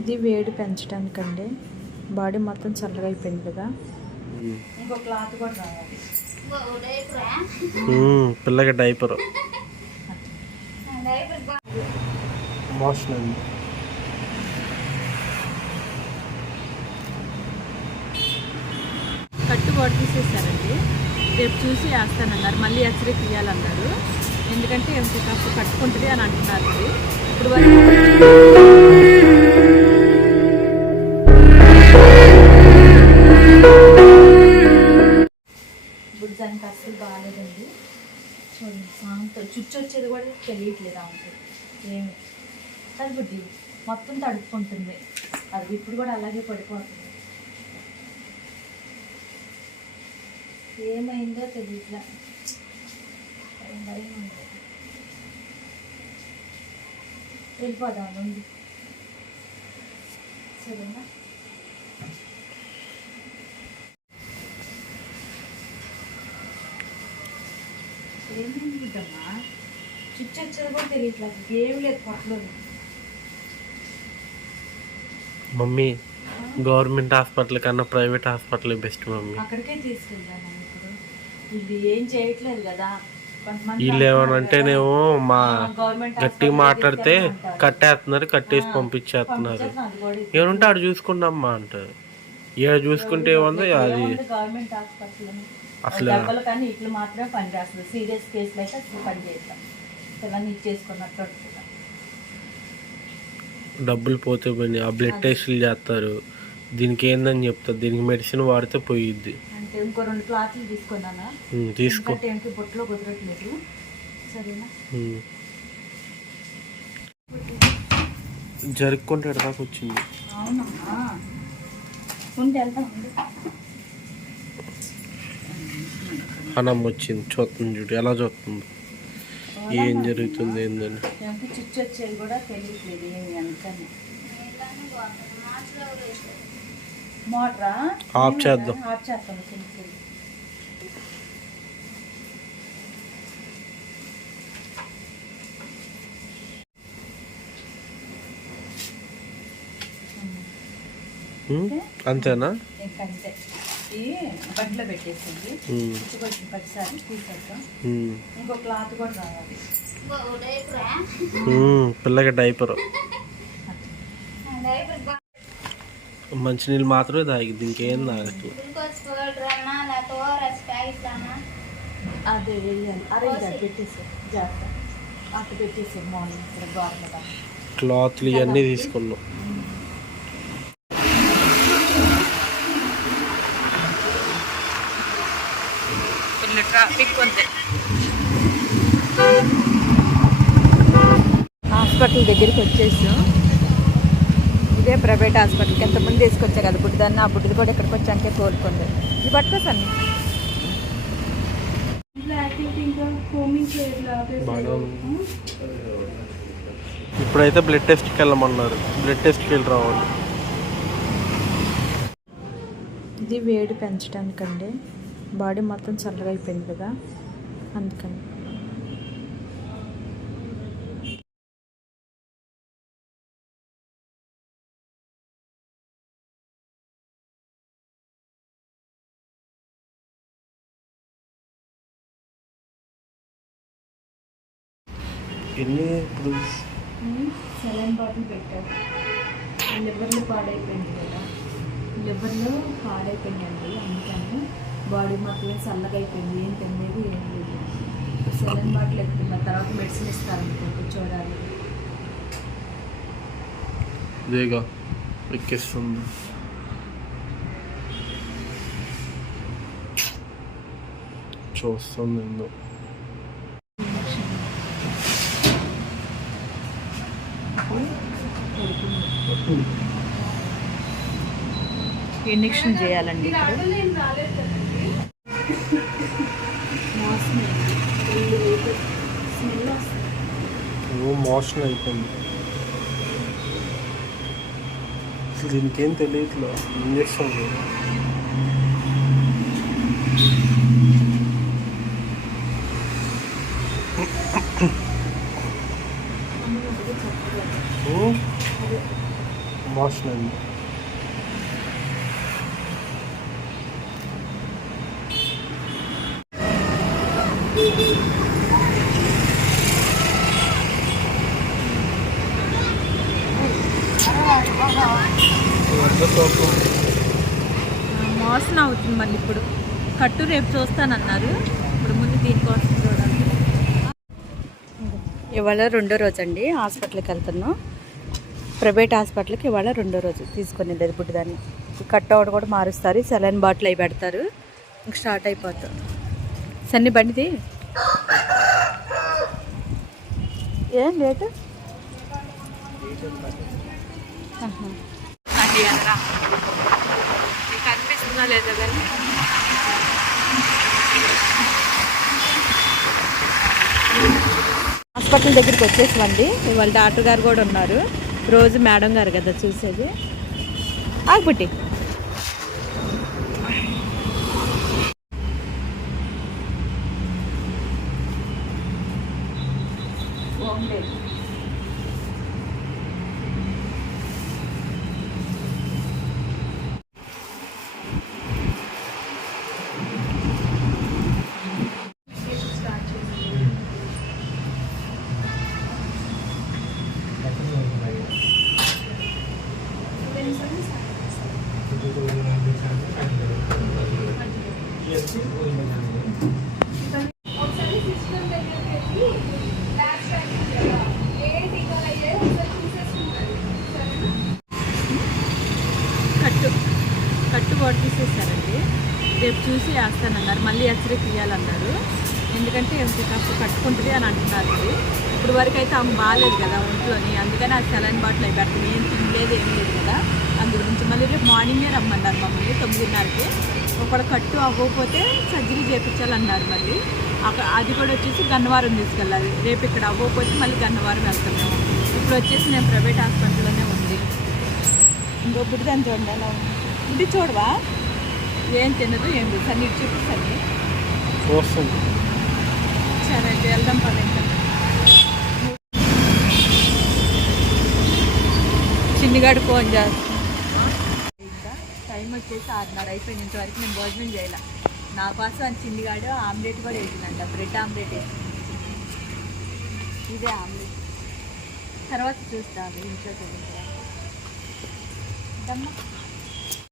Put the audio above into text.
ఇది వేడి పెంచడానికండి. బాడీ మొత్తం చల్లగా అయిపోయింది కదా. ఇంకో క్లాత్ కూడా రావాలి. పిల్లకి డైపర్. మోషన్ కట్టు బాడీ తీసేసారండి. రేపు చూసి వేస్తానన్నారు. మళ్ళీ ఎక్స్రే తీయాలన్నారు ఎందుకంటే ఎంతో కాస్త కట్టుకుంటుంది అని అంటున్నారు. ఇప్పుడు వరకు అంత చుచ్చు వచ్చేది కూడా తెలియట్లేదు ఆమెకి. ఏమి? అది బుద్ధి మొత్తం తడుపుకుంటుంది అది ఇప్పుడు కూడా అలాగే పడిపోతుంది. ఏమైందో తెలియట్లా. భయం భయం ఉంది. వెళ్ళిపోదాం నుండి సరేనా? చుచ్చు వచ్చేది కూడా తెలియట్లేదు. ఏమి లేదు పొట్టలో మమ్మీ గవర్నమెంట్ హాస్పిటల్ కన్నా ప్రైవేట్ హాస్పిటల్ బెస్ట్ మమ్మీ. అక్కడికే తీసుకెళ్తాను ఇప్పుడు. ఇది ఏం చేయట్లేదు కదా. వీళ్ళు ఏమనంటేనేమో మా గట్టిగా మాట్లాడితే కట్టేస్తున్నారు కట్టేసి పంపించేస్తున్నారు. ఏమంటే ఆడు చూసుకున్నామ్మా అంటారు. ఏడ చూసుకుంటే ఏముందో అది. గవర్నమెంట్ హాస్పిటల్ అసలు దెబ్బలు కానీ ఇట్లు మాత్రమే పని చేస్తుంది సీరియస్ కేసులు అయితే పని చేస్తాం ఇచ్చేసుకున్నట్టు. డబ్బులు పోతే పోయి ఆ బ్లడ్ టెస్టులు చేస్తారు. దీనికి ఏందని చెప్తారు? దీనికి మెడిసిన్ వాడితే పోయిద్ది. అంటే ఇంకో రెండు క్లాత్లు తీసుకున్నానా? తీసుకో. కుదరట్లేదు. సరేనా? ఉమ్. జరుపుకుంటే దాకా వచ్చింది? వెళ్తాం వచ్చింది చూస్తుంది చూడు ఎలా చూస్తుంది? ఏం జరుగుతుంది ఏందని? నాకు చుచ్చు వచ్చేది కూడా తెలియట్లేదు ఏమి అందుకని మోటరా? ఆఫ్ చేద్దాం. ఆఫ్ అంతేనా? ఇంకంతే ఈ బండిలో పెట్టేసింది. తీసేద్దాం. ఉమ్, ఇంకో క్లాత్ కూడా రావాలి. పిల్లకి డైపర్. మంచినీళ్ళు మాత్రమే తాగిద్ది ఇంకేం తాగట్లేదు. అదే వేయాలి. అరే ఇది పెట్టేసి జాగ్రత్త. అటు పెట్టేసి మార్నింగ్ ఇక్కడ గవర్నమెంట్ క్లాత్లు ఇవన్నీ తీసుకున్నాం. ట్రాఫిక్ ఉంది హాస్పిటల్ దగ్గరికి వచ్చేసాం. ఇదే ప్రైవేట్ హాస్పిటల్కి ఎంతమంది తీసుకొచ్చా కదా బుడ్డదాన్ని. ఆ బుడ్డది కూడా ఇక్కడికి వచ్చాకే కోలుకుంది. ఇది పట్టుకోసండి. ఇప్పుడైతే బ్లడ్ టెస్ట్కి వెళ్ళమన్నారు. బ్లడ్ టెస్ట్కి వెళ్ళి రావాలి. ఇది వేడి పెంచడానికండి. బాడీ మొత్తం చల్లగా అయిపోయింది కదా. అందుకని. ఎన్ని ఇప్పుడు సెలైన్ బాటిల్ పెట్టారు. లివర్లో పాడైపోయింది కదా. లివర్లో పాడైపోయిందండి అందుకని బాడీ మొత్తం చల్లగా అయిపోయింది ఏం తినలేదు ఏం లేదు. సెలైన్ బాటిల్ ఎక్కుతున్న తర్వాత మెడిసిన్ ఇస్తారనుకుంటూ చూడాలి ఇదేగా ఎక్కిస్తుంది. చూస్తుంది ఏందో. ఇంజక్షన్ చేయాలండి వస్తుంది మోషన్ అయిపోయింది. అసలు దీనికి ఏం తెలియట్లే? ఇంజక్షన్ మోషన్ అయింది. మోసం అవుతుంది మళ్ళీ ఇప్పుడు. కట్టు రేపు చూస్తానన్నారు. ఇప్పుడు ముందు దీనికోసం చూడాలి. ఇవాళ రెండో రోజు అండి హాస్పిటల్కి వెళ్తున్నాం. ప్రైవేట్ హాస్పిటల్కి ఇవాళ రెండో రోజు తీసుకొని వెళ్ళేది బుడ్డిదాన్ని కట్ అవుట్ కూడా మారుస్తారు. సెలైన్ బాటిల్ అవి పెడతారు. ఇంక స్టార్ట్ అయిపోతాం. సన్ని బండిది. ఏం లేటు అనిపిస్తుందా లేదా కానీ? హాస్పిటల్ దగ్గరికి వచ్చేసామండి. ఇవాళ డాక్టర్ గారు కూడా ఉన్నారు. రోజు మేడం గారు కదా చూసేది. ఆగుబుట్టి కట్టు కట్టు కూడా తీసేసారండి. రేపు చూసి వేస్తానన్నారు. మళ్ళీ హెచ్చరిక ఇవ్వాలన్నారు ఎందుకంటే ఎంతో కాస్త కట్టుకుంటుంది అని అంటున్నారు. ఇప్పుడు వరకు అయితే ఆమె బాగాలేదు కదా ఒంట్లోని. అందుకని ఆ సెలైన్ బాటిల్ అయి పెడతాను ఏం తినలేదు ఏం లేదు కదా. అందు గురించి మళ్ళీ రేపు మార్నింగే రమ్మన్నారు మమ్మల్ని తొమ్మిదిన్నరకి. ఒకడు కట్టు అవ్వకపోతే సర్జరీ చేయించాలన్నారు మళ్ళీ. అక్కడ అది కూడా వచ్చేసి గన్నవరం తీసుకెళ్ళాలి. రేపు ఇక్కడ అవ్వకపోతే మళ్ళీ గన్నవరం వెళ్తాం మేము ఇప్పుడు వచ్చేసి నేను ప్రైవేట్ హాస్పిటల్లోనే ఉంది. ఇంకో బుడ్డి దాన్ని చూడండి అలా ఇది చూడవా? ఏం తినదు ఏం సన్ని ఇటు చూపిస్తాను సరే అయితే వెళ్దాం పదండి చిన్నిగాడు ఫోన్ చేస్తా. ఇంకా టైం వచ్చేసి ఆరున్నర అయిపోయింది. ఇంతవరకు నేను భోజనం చేయాల. నా కోసం అని చిన్నిగాడు ఆమ్లెట్ కూడా వేసిందంట. బ్రెడ్ ఆమ్లెట్ వేసింది ఇదే ఆమ్లెట్. తర్వాత చూస్తాను. ఇంట్లో చూడండి